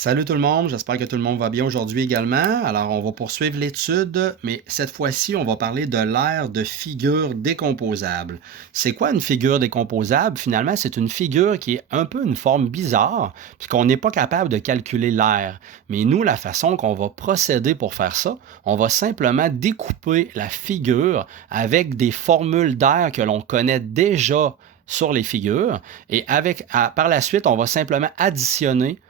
Salut tout le monde, j'espère que tout le monde va bien aujourd'hui également. Alors, on va poursuivre l'étude, mais cette fois-ci, on va parler de l'ère de figures décomposables. C'est quoi une figure décomposable? Finalement, c'est une figure qui est un peu une forme bizarre, puisqu'on n'est pas capable de calculer l'aire. Mais nous, la façon qu'on va procéder pour faire ça, on va simplement découper la figure avec des formules d'air que l'on connaît déjà sur les figures, et par la suite, on va simplement additionner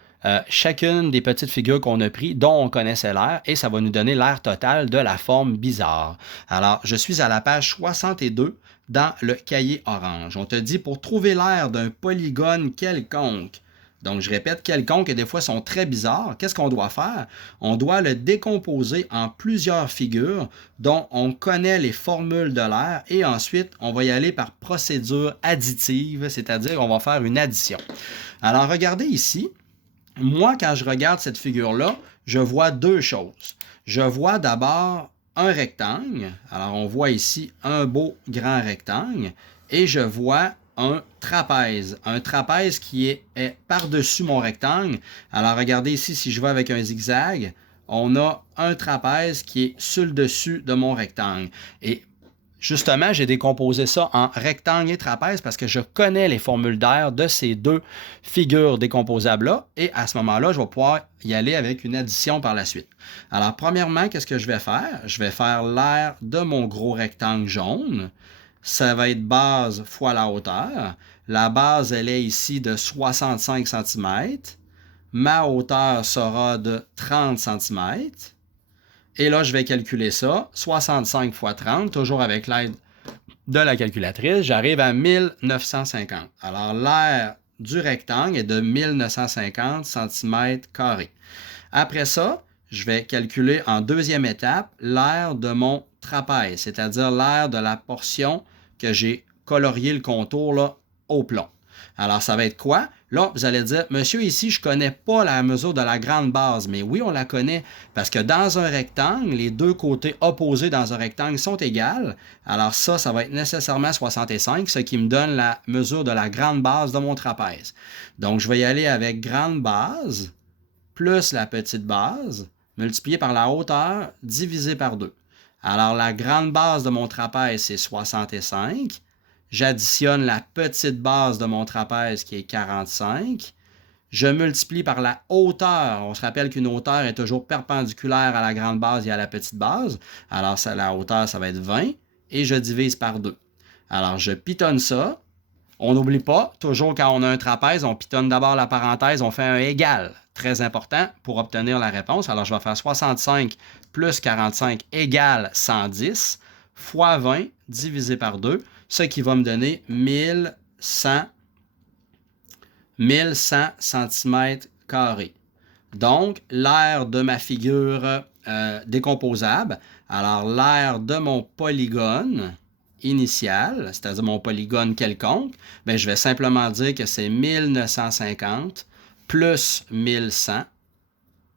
chacune des petites figures qu'on a prises, dont on connaissait l'air, et ça va nous donner l'air total de la forme bizarre. Alors, je suis à la page 62 dans le cahier orange. On te dit pour trouver l'air d'un polygone quelconque. Donc, je répète, quelconque, et des fois sont très bizarres. Qu'est-ce qu'on doit faire? On doit le décomposer en plusieurs figures dont on connaît les formules de l'air, et ensuite, on va y aller par procédure additive, c'est-à-dire on va faire une addition. Alors, regardez ici. Moi, quand je regarde cette figure-là, je vois deux choses. Je vois d'abord un rectangle. Alors, on voit ici un beau grand rectangle. Et je vois un trapèze. Un trapèze qui est par-dessus mon rectangle. Alors, regardez ici, si je vais avec un zigzag, on a un trapèze qui est sur le dessus de mon rectangle. Et justement, j'ai décomposé ça en rectangle et trapèze parce que je connais les formules d'air de ces deux figures décomposables-là. Et à ce moment-là, je vais pouvoir y aller avec une addition par la suite. Alors, premièrement, qu'est-ce que je vais faire? Je vais faire l'aire de mon gros rectangle jaune. Ça va être base fois la hauteur. La base, elle est ici de 65 cm. Ma hauteur sera de 30 cm. Et là, je vais calculer ça. 65 fois 30, toujours avec l'aide de la calculatrice, j'arrive à 1950. Alors, l'aire du rectangle est de 1950 cm². Après ça, je vais calculer en deuxième étape l'aire de mon trapèze, c'est-à-dire l'aire de la portion que j'ai colorié le contour là, au plomb. Alors, ça va être quoi? Là, vous allez dire, monsieur, ici, je ne connais pas la mesure de la grande base. Mais oui, on la connaît parce que dans un rectangle, les deux côtés opposés dans un rectangle sont égales. Alors ça va être nécessairement 65, ce qui me donne la mesure de la grande base de mon trapèze. Donc, je vais y aller avec grande base plus la petite base multiplié par la hauteur divisé par 2. Alors, la grande base de mon trapèze, c'est 65. J'additionne la petite base de mon trapèze qui est 45. Je multiplie par la hauteur. On se rappelle qu'une hauteur est toujours perpendiculaire à la grande base et à la petite base. Alors, la hauteur, ça va être 20. Et je divise par 2. Alors, je pitonne ça. On n'oublie pas, toujours quand on a un trapèze, on pitonne d'abord la parenthèse, on fait un égal. Très important pour obtenir la réponse. Alors, je vais faire 65 plus 45 égale 110 fois 20 divisé par 2, ce qui va me donner 1100 cm². Donc, l'aire de ma figure décomposable, alors l'aire de mon polygone initial, c'est-à-dire mon polygone quelconque, bien, je vais simplement dire que c'est 1950 plus 1100.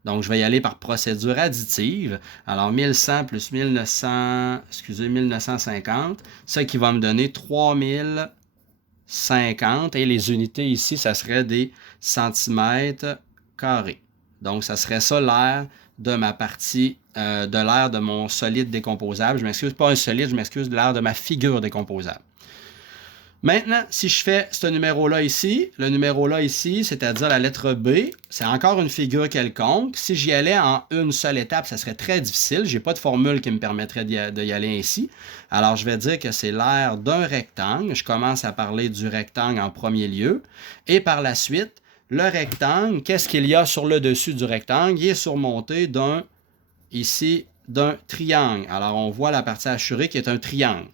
Donc, je vais y aller par procédure additive. Alors, 1100 plus 1950, ce qui va me donner 3050. Et les unités ici, ça serait des centimètres carrés. Donc, ça serait ça l'aire de ma partie, de l'aire de mon solide décomposable. Je m'excuse, pas un solide, je m'excuse de l'aire de ma figure décomposable. Maintenant, si je fais ce numéro-là ici, le numéro-là ici, c'est-à-dire la lettre B, c'est encore une figure quelconque. Si j'y allais en une seule étape, ça serait très difficile. Je n'ai pas de formule qui me permettrait d'y aller ainsi. Alors, je vais dire que c'est l'aire d'un rectangle. Je commence à parler du rectangle en premier lieu. Et par la suite, le rectangle, qu'est-ce qu'il y a sur le dessus du rectangle? Il est surmonté d'un triangle. Alors, on voit la partie hachurée qui est un triangle.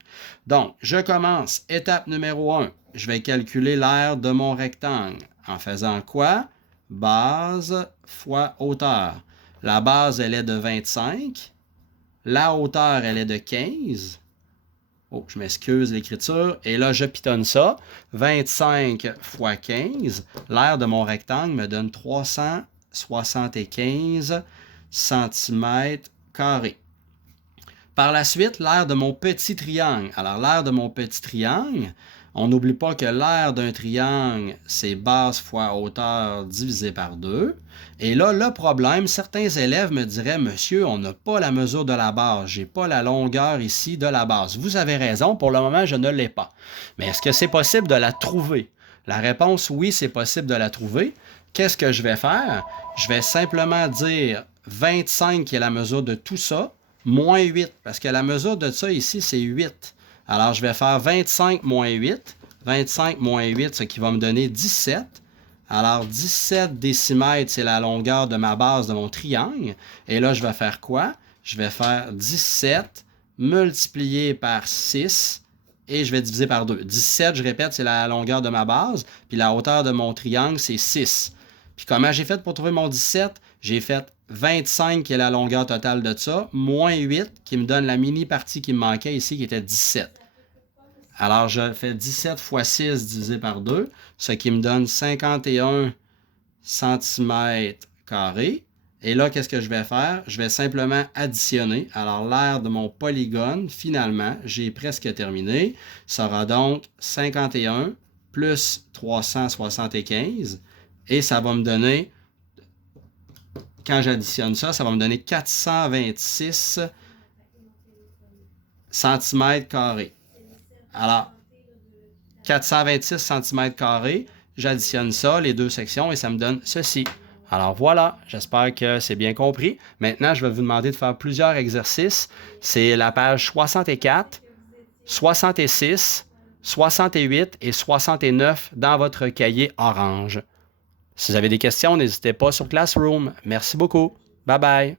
Donc, je commence. Étape numéro 1. Je vais calculer l'aire de mon rectangle. En faisant quoi? Base fois hauteur. La base, elle est de 25. La hauteur, elle est de 15. Oh, je m'excuse l'écriture. Et là, je pitonne ça. 25 fois 15. L'aire de mon rectangle me donne 375 cm². Par la suite, l'aire de mon petit triangle. Alors, l'aire de mon petit triangle, On n'oublie pas que l'aire d'un triangle, c'est base fois hauteur divisé par 2. Et là, le problème, certains élèves me diraient, monsieur, on n'a pas la mesure de la base, j'ai pas la longueur ici de la base. Vous avez raison, pour le moment, je ne l'ai pas. Mais est-ce que c'est possible de la trouver? La réponse, oui, c'est possible de la trouver. Qu'est-ce que je vais faire? Je vais simplement dire 25 qui est la mesure de tout ça, moins 8, parce que la mesure de ça ici, c'est 8. Alors, je vais faire 25 moins 8. 25 moins 8, ce qui va me donner 17. Alors, 17 décimètres, c'est la longueur de ma base de mon triangle. Et là, je vais faire quoi? Je vais faire 17 multiplié par 6 et je vais diviser par 2. 17, je répète, c'est la longueur de ma base. Puis la hauteur de mon triangle, c'est 6. Puis comment j'ai fait pour trouver mon 17? J'ai fait 25 qui est la longueur totale de ça, moins 8 qui me donne la mini partie qui me manquait ici qui était 17. Alors je fais 17 fois 6 divisé par 2, ce qui me donne 51 cm². Et là, qu'est-ce que je vais faire? Je vais simplement additionner. Alors l'aire de mon polygone, finalement, j'ai presque terminé, sera donc 51 plus 375 et ça va me donner, quand j'additionne ça, ça va me donner 426 cm². Alors, 426 cm², j'additionne ça, les deux sections, et ça me donne ceci. Alors voilà, j'espère que c'est bien compris. Maintenant, je vais vous demander de faire plusieurs exercices. C'est la page 64, 66, 68 et 69 dans votre cahier orange. Si vous avez des questions, n'hésitez pas sur Classroom. Merci beaucoup. Bye bye.